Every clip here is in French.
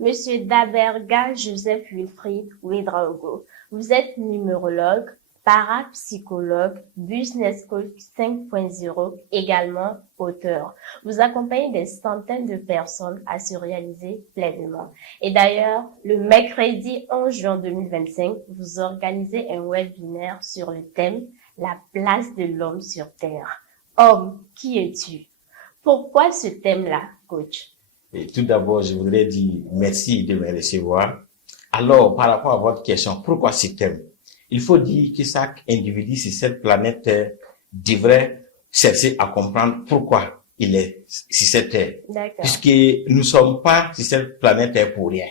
Monsieur Daberga Joseph Wilfried Ouedraogo, vous êtes numérologue, parapsychologue, business coach 5.0, également auteur. Vous accompagnez des centaines de personnes à se réaliser pleinement. Et d'ailleurs, le mercredi 11 juin 2025, vous organisez un webinaire sur le thème « La place de l'homme sur Terre ». Homme, qui es-tu? Pourquoi ce thème-là, coach? Et tout d'abord, je voudrais dire merci de me recevoir. Alors, par rapport à votre question, pourquoi ce thème? Il faut dire que chaque individu sur cette planète Terre devrait chercher à comprendre pourquoi il est sur cette Terre. Puisque nous ne sommes pas sur cette planète Terre pour rien.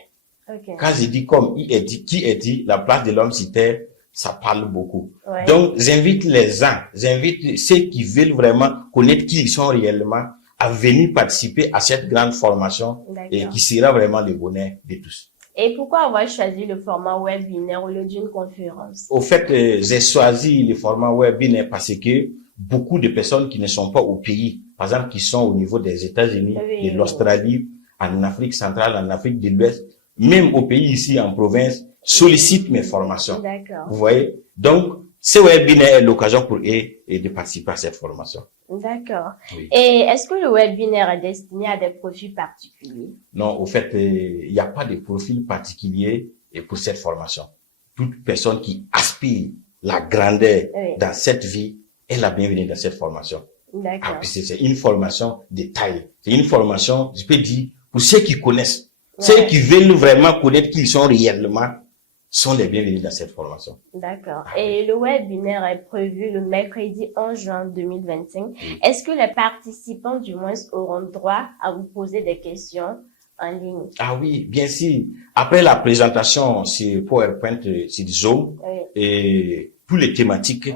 Okay. Quand je dis comme il est dit, qui est dit, la place de l'homme sur Terre, ça parle beaucoup. Ouais. Donc, j'invite les gens, j'invite ceux qui veulent vraiment connaître qui ils sont réellement à venir participer à cette grande formation et qui sera vraiment le bonheur de tous. Et pourquoi avoir choisi le format webinaire au lieu d'une conférence? Au fait, j'ai choisi le format webinaire parce que beaucoup de personnes qui ne sont pas au pays, par exemple, qui sont au niveau des États-Unis, de l'Australie, en Afrique centrale, en Afrique de l'Ouest, même au pays ici en province, sollicitent mes formations. Vous voyez? Donc, ce webinaire est l'occasion pour eux de participer à cette formation. D'accord. Oui. Et est-ce que le webinaire est destiné à des profils particuliers? Non, au fait, il n'y a pas de profil particulier pour cette formation. Toute personne qui aspire la grandeur dans cette vie est la bienvenue dans cette formation. D'accord. Ah, c'est une formation de taille. C'est une formation, je peux dire, pour ceux qui connaissent. Ceux qui veulent vraiment connaître qui ils sont réellement sont les bienvenus dans cette formation. D'accord. Et le webinaire est prévu le mercredi 11 juin 2025. Oui. Est-ce que les participants, du moins, auront droit à vous poser des questions en ligne? Ah oui, bien sûr. Après la présentation sur PowerPoint, sur Zoom, et tous les thématiques,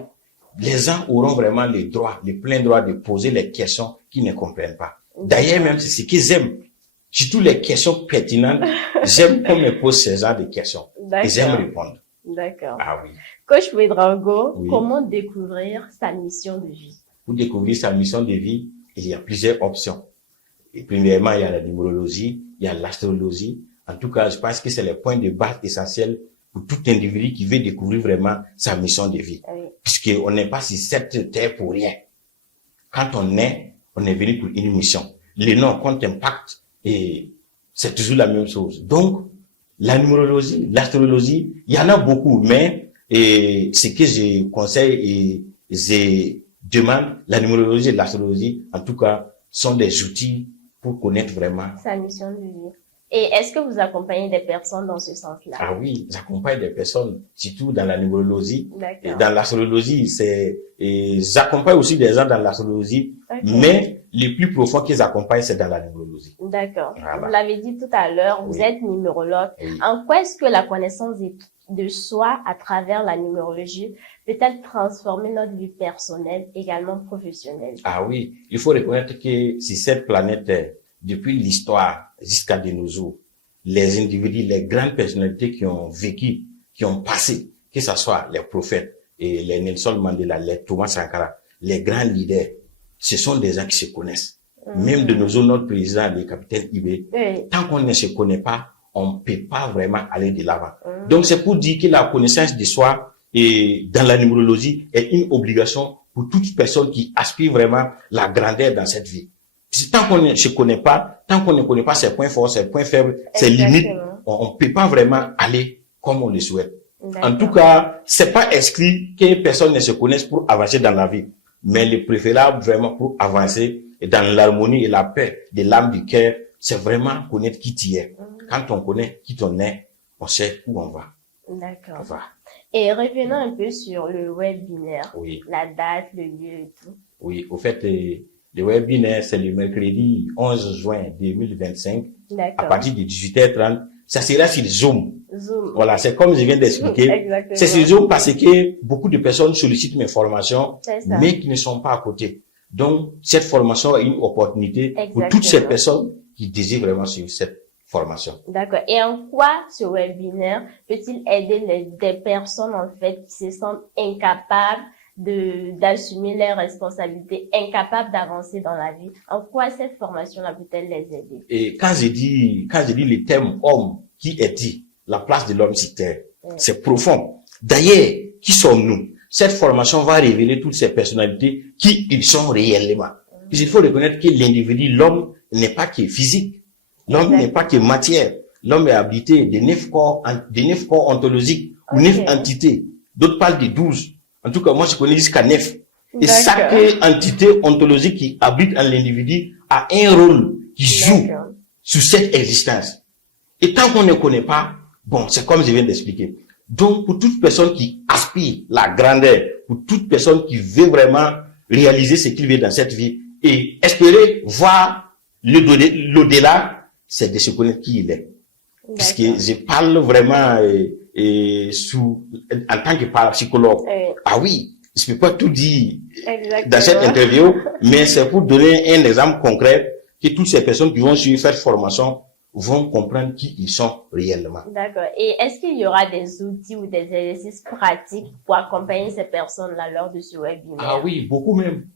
les gens auront vraiment le droit, le plein droit de poser les questions qu'ils ne comprennent pas. D'ailleurs, même c'est ce qu'ils aiment. Surtout les questions pertinentes, j'aime qu'on me pose ces genres de questions. Et j'aime répondre. D'accord. Ah oui. Coach Ouedraogo, comment découvrir sa mission de vie? Pour découvrir sa mission de vie, il y a plusieurs options. Et premièrement, il y a la numérologie, il y a l'astrologie. En tout cas, je pense que c'est le point de base essentiel pour tout individu qui veut découvrir vraiment sa mission de vie. Oui. Puisqu'on n'est pas sur cette terre pour rien. Quand on est venu pour une mission. Le nom compte impact. Et c'est toujours la même chose. Donc, la numérologie, l'astrologie, il y en a beaucoup, mais ce que je conseille et je demande, la numérologie et l'astrologie, en tout cas, sont des outils pour connaître vraiment sa mission de vie. Et est-ce que vous accompagnez des personnes dans ce sens-là? Ah oui, j'accompagne des personnes, surtout dans la numérologie. Et dans l'astrologie, j'accompagne aussi des gens dans l'astrologie, mais le plus profond qu'ils accompagnent, c'est dans la numérologie. D'accord. Voilà. Vous l'avez dit tout à l'heure, vous êtes numérologue. Oui. En quoi est-ce que la connaissance de soi à travers la numérologie peut-elle transformer notre vie personnelle, également professionnelle? Ah oui, il faut reconnaître que sur cette planète, depuis l'histoire jusqu'à de nos jours, les individus, les grandes personnalités qui ont vécu, qui ont passé, que ce soit les prophètes et les Nelson Mandela, les Thomas Sankara, les grands leaders, ce sont des gens qui se connaissent. Même de nos jours, notre président, le capitaine Ibé, tant qu'on ne se connaît pas, on ne peut pas vraiment aller de l'avant. Donc c'est pour dire que la connaissance de soi et dans la numérologie est une obligation pour toute personne qui aspire vraiment la grandeur dans cette vie. Tant qu'on ne se connaît pas, tant qu'on ne connaît pas ses points forts, ses points faibles, ses limites, on ne peut pas vraiment aller comme on le souhaite. En tout cas, c'est pas exclu que personne ne se connaisse pour avancer dans la vie. Mais le préférable vraiment pour avancer dans l'harmonie et la paix de l'âme du cœur, c'est vraiment connaître qui tu es. Quand on connaît qui on est, on sait où on va. D'accord. Et revenons un peu sur le webinaire. Oui. La date, le lieu et tout. Oui, au fait, le webinaire, c'est le mercredi 11 juin 2025. À partir de 18h30. Ça sera sur Zoom. Voilà, c'est comme je viens d'expliquer. C'est sur Zoom parce que beaucoup de personnes sollicitent mes formations, mais qui ne sont pas à côté. Donc, cette formation est une opportunité pour toutes ces personnes qui désirent vraiment suivre cette formation. D'accord. Et en quoi ce webinaire peut-il aider des personnes, en fait, qui se sentent incapables d'assumer leurs responsabilités, incapables d'avancer dans la vie. En quoi cette formation-là peut-elle les aider? Et quand je dis le terme homme, qui est-il? La place de l'homme sur terre. C'est profond. D'ailleurs, qui sommes-nous? Cette formation va révéler toutes ces personnalités, qui ils sont réellement. Il faut reconnaître que l'individu, l'homme, n'est pas que physique. L'homme n'est pas que matière. L'homme est habité de 9 corps ontologiques, ou 9 entités. D'autres parlent de 12. En tout cas, moi, je connais jusqu'à 9. Et chaque entité ontologique qui habite en l'individu a un rôle qui joue sur cette existence. Et tant qu'on ne connaît pas, bon, c'est comme je viens d'expliquer. Donc, pour toute personne qui aspire la grandeur, pour toute personne qui veut vraiment réaliser ce qu'il veut dans cette vie et espérer voir l'au-delà, c'est de se connaître qui il est. Puisque je parle vraiment en tant que parapsychologue. Ah oui, je ne peux pas tout dire dans cette interview, mais c'est pour donner un exemple concret que toutes ces personnes qui vont suivre cette formation vont comprendre qui ils sont réellement. D'accord. Et est-ce qu'il y aura des outils ou des exercices pratiques pour accompagner ces personnes-là lors de ce webinaire? Ah oui, beaucoup même.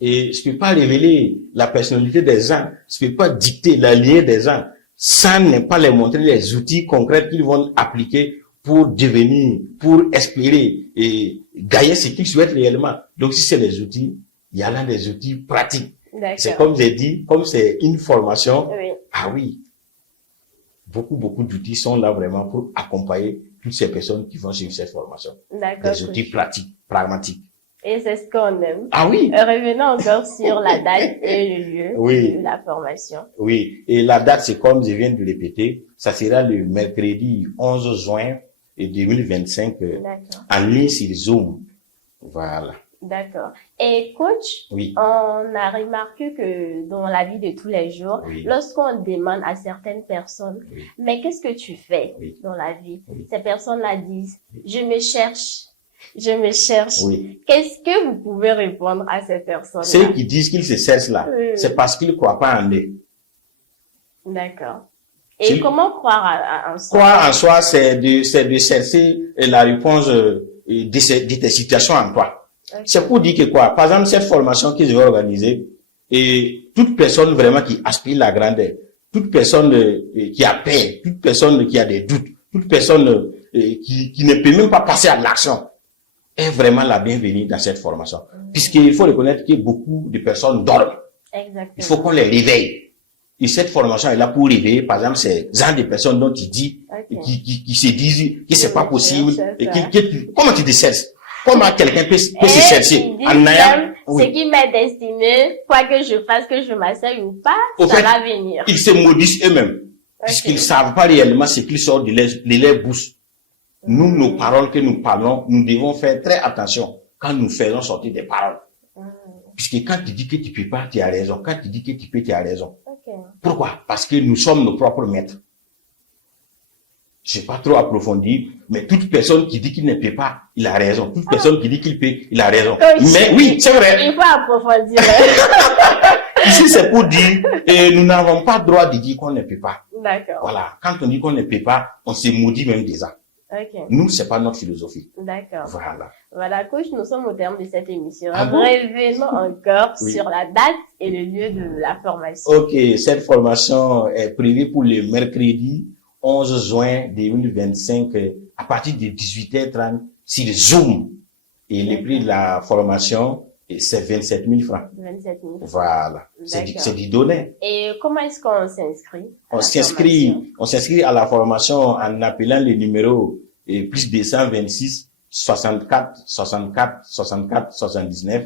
Et je peux pas révéler la personnalité des gens, je peux pas dicter la lignée des gens, sans ne pas les montrer les outils concrets qu'ils vont appliquer pour devenir, pour espérer et gagner ce qu'ils souhaitent réellement. Donc si c'est les outils, il y a là des outils pratiques. C'est comme j'ai dit, comme c'est une formation, ah oui, beaucoup d'outils sont là vraiment pour accompagner toutes ces personnes qui vont suivre cette formation. Des outils pratiques, pragmatiques. Et c'est ce qu'on aime. Ah oui. Revenons encore sur la date et le lieu de la formation. Oui. Et la date, c'est comme je viens de le répéter, ça sera le mercredi 11 juin 2025 en ligne sur Zoom. Voilà. D'accord. Et coach, on a remarqué que dans la vie de tous les jours, lorsqu'on demande à certaines personnes, mais qu'est-ce que tu fais dans la vie? Ces personnes-là disent, je me cherche. Qu'est-ce que vous pouvez répondre à ces personnes-là? Ceux qui disent qu'ils se cherchent là, c'est parce qu'ils ne croient pas en eux. D'accord. Et comment croire en soi? Croire en soi, c'est de chercher la réponse de tes situations en toi. C'est pour dire que quoi? Par exemple, cette formation que je vais organiser, et toute personne vraiment qui aspire la grandeur, toute personne qui a peur, toute personne qui a des doutes, toute personne qui ne peut même pas passer à l'action, est vraiment la bienvenue dans cette formation. Puisqu'il faut reconnaître que beaucoup de personnes dorment. Exactement. Il faut qu'on les réveille. Et cette formation est là pour réveiller, par exemple, ces gens de personnes dont tu dis, qui se disent que c'est pas possible, et comment tu te cherches? Comment quelqu'un peut se chercher en ayant, ce qui m'est destiné, quoi que je fasse, que je m'asseye ou pas, ça va venir. Ils se maudissent eux-mêmes, puisqu'ils savent pas réellement ce qui sort de leur bouche. Nous, nos paroles que nous parlons, nous devons faire très attention quand nous faisons sortir des paroles. Puisque quand tu dis que tu peux pas, tu as raison. Quand tu dis que tu peux, tu as raison. Pourquoi? Parce que nous sommes nos propres maîtres. Je n'ai pas trop approfondi, mais toute personne qui dit qu'il ne peut pas, il a raison. Toute personne qui dit qu'il peut, il a raison. Mais oui, c'est vrai. Il faut approfondir. Ici, c'est pour dire, nous n'avons pas le droit de dire qu'on ne peut pas. D'accord. Voilà. Quand on dit qu'on ne peut pas, on se maudit même déjà. Nous, c'est pas notre philosophie. D'accord. Voilà. Voilà, coach, nous sommes au terme de cette émission. Revenons encore sur la date et le lieu de la formation. Ok, cette formation est prévue pour le mercredi 11 juin 2025 à partir de 18h30 sur Zoom. Et le prix de la formation, c'est 27 000 francs. 27 000. Voilà. C'est du donné. Et comment est-ce qu'on s'inscrit? On s'inscrit à la formation en appelant le numéro plus 226 64 64 64 79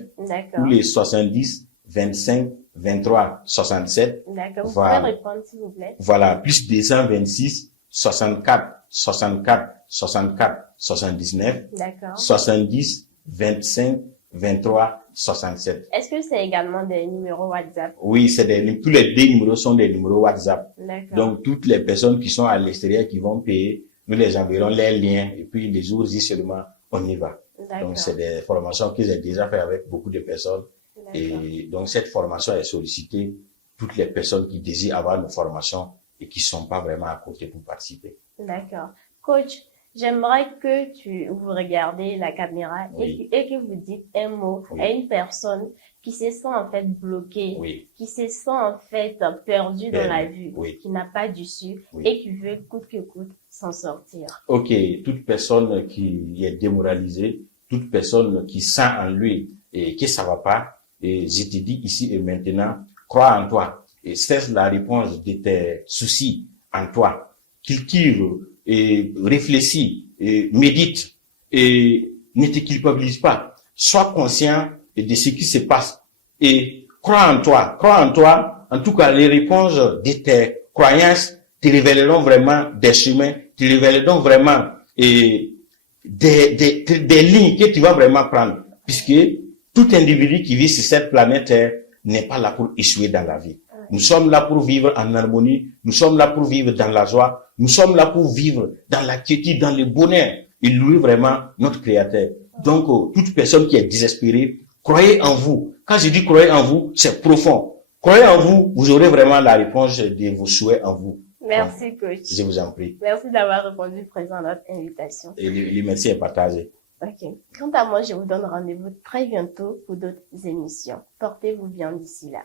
ou les 70 25 23 67. D'accord. Vous pouvez répondre, s'il vous plaît. Voilà. Plus 226 64 64 64 79. D'accord. 70 25 23 67. Est-ce que c'est également des numéros WhatsApp? Oui, tous les deux numéros sont des numéros WhatsApp. D'accord. Donc, toutes les personnes qui sont à l'extérieur qui vont payer, nous les enverrons les liens et puis les jours y seulement, on y va. Donc, c'est des formations que j'ai déjà fait avec beaucoup de personnes. Et donc, cette formation est sollicitée toutes les personnes qui désirent avoir une formation et qui sont pas vraiment à côté pour participer. D'accord. Coach, J'aimerais que vous regardez la caméra Oui. et que vous dites un mot Oui. à une personne qui se sent en fait bloquée, Oui. qui se sent en fait perdue dans la vie, Oui. qui n'a pas d'issue Oui. et qui veut coûte que coûte s'en sortir. Ok, toute personne qui est démoralisée, toute personne qui sent en lui et que ça va pas, et je te dis ici et maintenant, crois en toi et cesse la réponse de tes soucis en toi. Cultive et réfléchis et médite et ne te culpabilise pas. Sois conscient de ce qui se passe et crois en toi. Crois en toi. En tout cas, les réponses de tes croyances te révéleront vraiment des chemins, te révéleront vraiment des lignes que tu vas vraiment prendre. Puisque tout individu qui vit sur cette planète n'est pas là pour échouer dans la vie. Nous sommes là pour vivre en harmonie, nous sommes là pour vivre dans la joie, nous sommes là pour vivre dans la quiétude, dans le bonheur et louer vraiment notre Créateur. Donc, toute personne qui est désespérée, croyez en vous. Quand je dis croyez en vous, c'est profond. Croyez en vous, vous aurez vraiment la réponse de vos souhaits en vous. Merci, coach. Je vous en prie. Merci d'avoir répondu présent à notre invitation. Et le merci est partagé. Ok. Quant à moi, je vous donne rendez-vous très bientôt pour d'autres émissions. Portez-vous bien d'ici là.